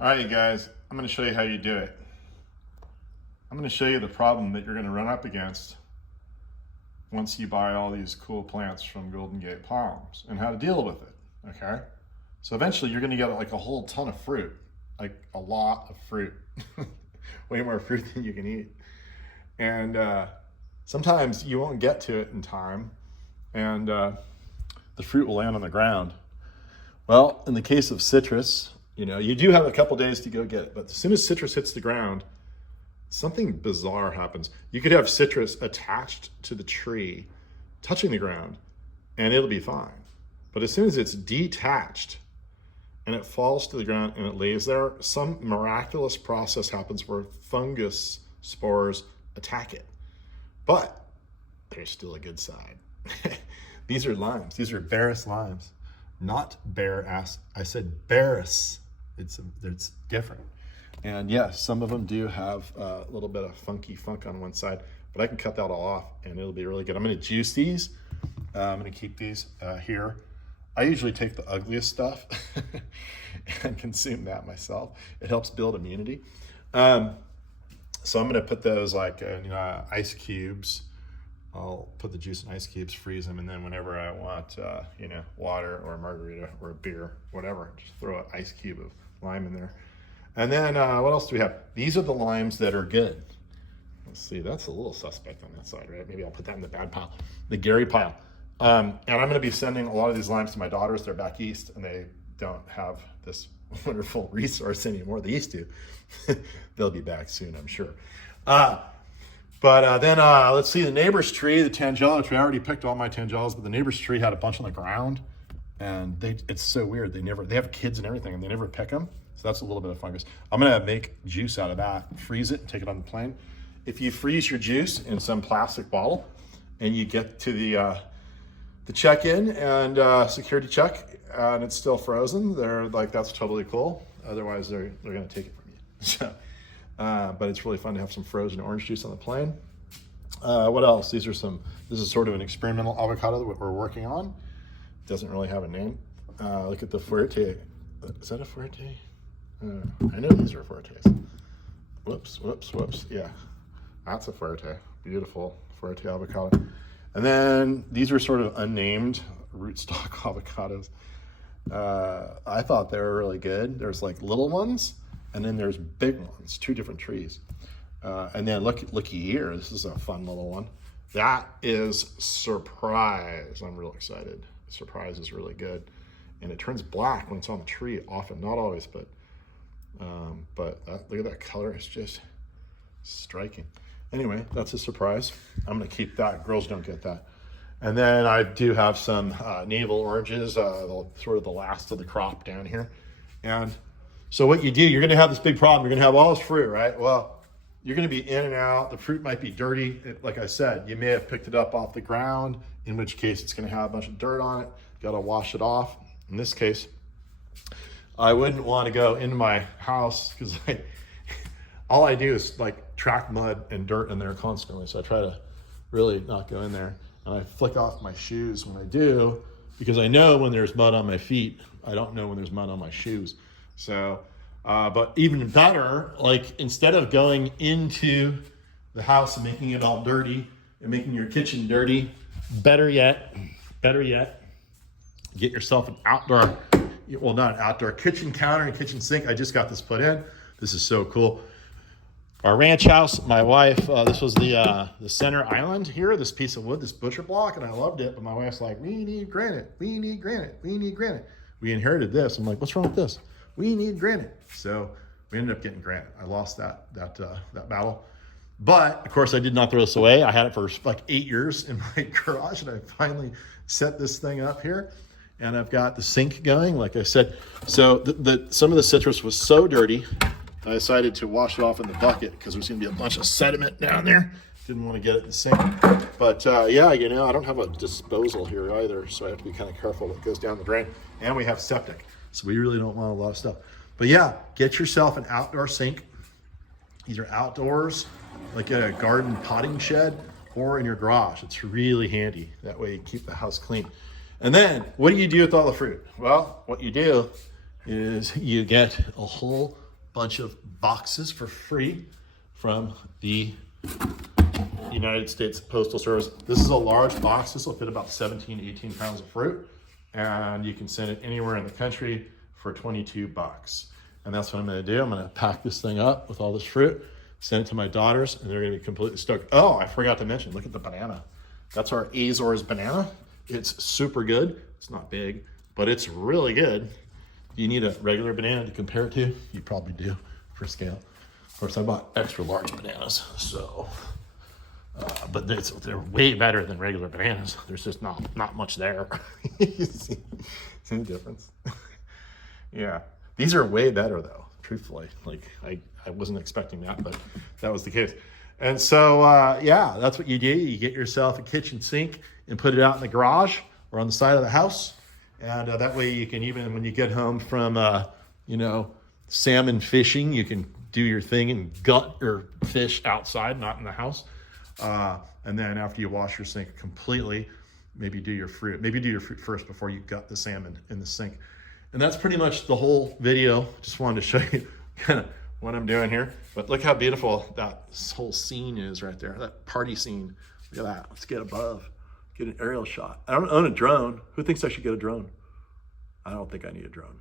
All right, you guys, I'm going to show you how you do it. I'm going to show you the problem that you're going to run up against once you buy all these cool plants from Golden Gate Palms and how to deal with it, okay? So eventually you're going to get like a whole ton of fruit, like a lot of fruit, way more fruit than you can eat. And sometimes you won't get to it in time and the fruit will land on the ground. Well, in the case of citrus, you do have a couple days to go get it, but as soon as citrus hits the ground, something bizarre happens. You could have citrus attached to the tree, touching the ground, and it'll be fine. But as soon as it's detached and it falls to the ground and it lays there, some miraculous process happens where fungus spores attack it. But there's still a good side. These are limes. These are Baris limes, not Baris. I said Baris. It's different. And yes, some of them do have a little bit of funky funk on one side, but I can cut that all off and it'll be really good. I'm going to juice these. I'm going to keep these here. I usually take the ugliest stuff and consume that myself. It helps build immunity. So I'm going to put those like ice cubes. I'll put the juice in ice cubes, freeze them, and then whenever I want, water or a margarita or a beer, whatever, just throw an ice cube of lime in there. And then what else do we have? These are the limes that are good. Let's see, that's a little suspect on that side, right? Maybe I'll put that in the bad pile, the Gary pile. And I'm going to be sending a lot of these limes to my daughters. They're back east, and they don't have this wonderful resource anymore. They used to. They'll be back soon, I'm sure. But then let's see, the neighbor's tree, the tangella tree. I already picked all my tangellas, but the neighbor's tree had a bunch on the ground, and it's so weird. They have kids and everything, and they never pick them. So that's a little bit of fungus. I'm gonna make juice out of that, freeze it, and take it on the plane. If you freeze your juice in some plastic bottle, and you get to the check-in and security check, and it's still frozen, they're like, that's totally cool. Otherwise, they're gonna take it from you. So. But it's really fun to have some frozen orange juice on the plane. What else? This is sort of an experimental avocado that we're working on. Doesn't really have a name. Look at the Fuerte. Is that a Fuerte? I know these are Fuertes. Whoops. Yeah, that's a Fuerte. Beautiful Fuerte avocado. And then these are sort of unnamed rootstock avocados. I thought they were really good. There's like little ones, and then there's big ones, two different trees. And then looky here, this is a fun little one. That is Surprise. I'm real excited. Surprise is really good. And it turns black when it's on the tree often, not always, but look at that color, it's just striking. Anyway, that's a Surprise. I'm gonna keep that, girls don't get that. And then I do have some navel oranges, sort of the last of the crop down here. And so what you do, you're gonna have this big problem. You're gonna have all this fruit, right? Well, you're gonna be in and out. The fruit might be dirty. Like I said, you may have picked it up off the ground, in which case it's gonna have a bunch of dirt on it. You gotta wash it off. In this case, I wouldn't wanna go into my house because all I do is like track mud and dirt in there constantly. So I try to really not go in there. And I flick off my shoes when I do, because I know when there's mud on my feet. I don't know when there's mud on my shoes. So, but even better, like instead of going into the house and making it all dirty and making your kitchen dirty, better yet, get yourself an outdoor, well, not an outdoor, kitchen counter and kitchen sink. I just got this put in. This is so cool. Our ranch house, my wife, this was the center island here, this piece of wood, this butcher block, and I loved it, but my wife's like, we need granite. We inherited this. I'm like, what's wrong with this? We need granite. So we ended up getting granite. I lost that battle. But of course I did not throw this away. I had it for like 8 years in my garage, and I finally set this thing up here. And I've got the sink going, like I said. So some of the citrus was so dirty, I decided to wash it off in the bucket because there's gonna be a bunch of sediment down there. Didn't want to get it in the sink. But yeah, I don't have a disposal here either, so I have to be kind of careful what goes down the drain. And we have septic, so we really don't want a lot of stuff. But yeah, get yourself an outdoor sink. These are outdoors, like at a garden potting shed or in your garage. It's really handy. That way you keep the house clean. And then what do you do with all the fruit? Well, what you do is you get a whole bunch of boxes for free from the United States Postal Service. This is a large box. This will fit about 17, 18 pounds of fruit. And you can send it anywhere in the country for 22 bucks. And that's what I'm gonna do. I'm gonna pack this thing up with all this fruit, send it to my daughters, and they're gonna be completely stoked. Oh, I forgot to mention, look at the banana. That's our Azores banana. It's super good. It's not big, but it's really good. You need a regular banana to compare it to? You probably do for scale. Of course, I bought extra large bananas, so, but they're way better than regular bananas. There's just not much there. You see any difference? Yeah, these are way better though, truthfully. Like I wasn't expecting that, but that was the case. And so, yeah, that's what you do. You get yourself a kitchen sink and put it out in the garage or on the side of the house. And that way you can, even when you get home from, you know, salmon fishing, you can do your thing and gut your fish outside, not in the house. And then after you wash your sink completely, maybe do your fruit. Maybe do your fruit first before you gut the salmon in the sink. And that's pretty much the whole video. Just wanted to show you kind of what I'm doing here. But look how beautiful that whole scene is right there. That party scene. Look at that. Let's get above. Get an aerial shot. I don't own a drone. Who thinks I should get a drone? I don't think I need a drone.